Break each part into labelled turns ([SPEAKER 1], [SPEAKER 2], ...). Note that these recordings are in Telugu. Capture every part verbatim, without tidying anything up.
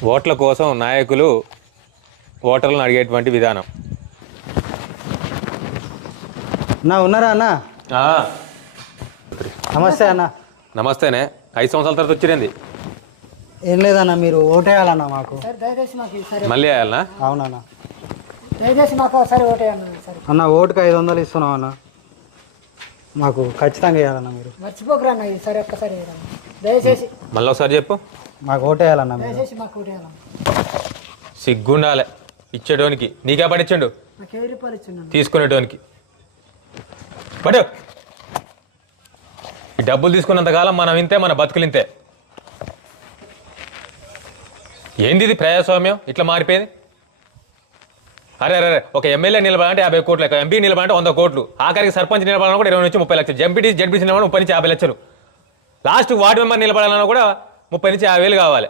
[SPEAKER 1] ఓట్ల కోసం నాయకులు ఓటర్లను అడిగేటువంటి విధానం.
[SPEAKER 2] అన్నా ఉన్నారా అన్న? నమస్తే అన్న.
[SPEAKER 1] నమస్తేనే. ఐదు సంవత్సరాల తర్వాత వచ్చింది.
[SPEAKER 2] ఏం లేదన్న, మీరు ఓటేయాలన్నా మాకు.
[SPEAKER 1] మళ్ళీ వేయాలనా?
[SPEAKER 2] అవునన్నా.
[SPEAKER 3] దయచేసి మాకు ఒకసారి ఓటేయాలన్నా.
[SPEAKER 2] అన్న ఓటుకు ఐదు వందలు ఇస్తున్నాం అన్న, మాకు ఖచ్చితంగా వేయాలన్నా. మీరు
[SPEAKER 3] మర్చిపోకరా అన్న, ఈసారి ఒక్కసారి దయచేసి.
[SPEAKER 1] మళ్ళీ ఒకసారి చెప్పు.
[SPEAKER 2] మాకు ఓటేయాలన్నా.
[SPEAKER 3] దయచేసి మాకు ఓటేయాలన్నా.
[SPEAKER 1] సిగ్గుండాలే ఇచ్చేటోనికి. నీకే పడిచ్చిండు
[SPEAKER 3] నాకు ఏ రూపాయలు ఇచ్చిండు
[SPEAKER 1] తీసుకునేటోనికి. పడు. ఈ డబ్బులు తీసుకున్నంతకాలం మనం ఇంతే, మన బతుకులు ఇంతే. ఏంది ఇది ప్రజాస్వామ్యం ఇట్లా మారిపోయింది? అరే అరే ఒక ఎమ్మెల్యే నిలబడాలంటే యాభై కోట్లు, ఎంపీ నిలబడాలంటే వంద కోట్లు, ఆఖరికి సర్పంచ్ నిలబడాలన్నా కూడా ఇరవై నుంచి ముప్పై లక్షలు, జంపీటీ జడ్పీసీ నిలబడి ముప్పై నుంచి యాభై లక్షలు, లాస్ట్ వార్డు మెంబర్ నిలబడాలన్నా కూడా ముప్పై నుంచి యాభై వేలు కావాలి.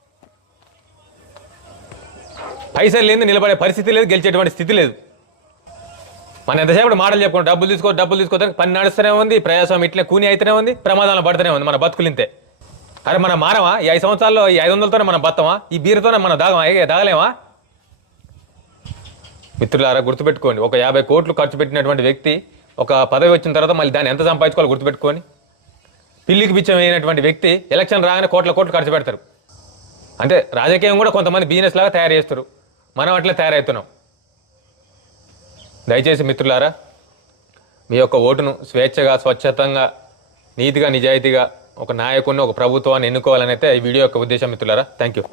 [SPEAKER 1] పైసలు లేదు, నిలబడే పరిస్థితి లేదు, గెలిచేటువంటి స్థితి లేదు. మనం ఎంతసేపు మాటలు చెప్పుకోండి, డబ్బులు తీసుకో డబ్బులు తీసుకోవడానికి పని నడుస్తూనే ఉంది, ప్రజాస్వామ్యం ఇట్లే కూని అయితేనే ఉంది, ప్రమాదాలు పడుతూనే ఉంది, మన బతుకులు ఇంతే. అరే మనం మారమా? ఈ ఐదు సంవత్సరాల్లో ఈ ఐదు వందలతోనే మనం బతమా? ఈ బీరుతోనే మనం దాగమా? దాగలేమా? మిత్రులారా గుర్తుపెట్టుకోండి, ఒక యాభై కోట్లు ఖర్చు పెట్టినటువంటి వ్యక్తి ఒక పదవి వచ్చిన తర్వాత మళ్ళీ దాన్ని ఎంత సంపాదించుకోవాలి గుర్తుపెట్టుకొని. పిల్లికి బిచ్చం అయినటువంటి వ్యక్తి ఎలక్షన్ రాగానే కోట్ల కోట్లు ఖర్చు పెడతారు. అంటే రాజకీయం కూడా కొంతమంది బిజినెస్ లాగా తయారు చేస్తారు, మనం అట్లా తయారవుతున్నాం. దయచేసి మిత్రులారా మీ యొక్క ఓటును స్వేచ్ఛగా, స్వచ్ఛతంగా, నీతిగా, నిజాయితీగా ఒక నాయకుడిని, ఒక ప్రభుత్వాన్ని ఎన్నుకోవాలని అయితే ఈ వీడియో యొక్క ఉద్దేశం మిత్రులారా. Thank you.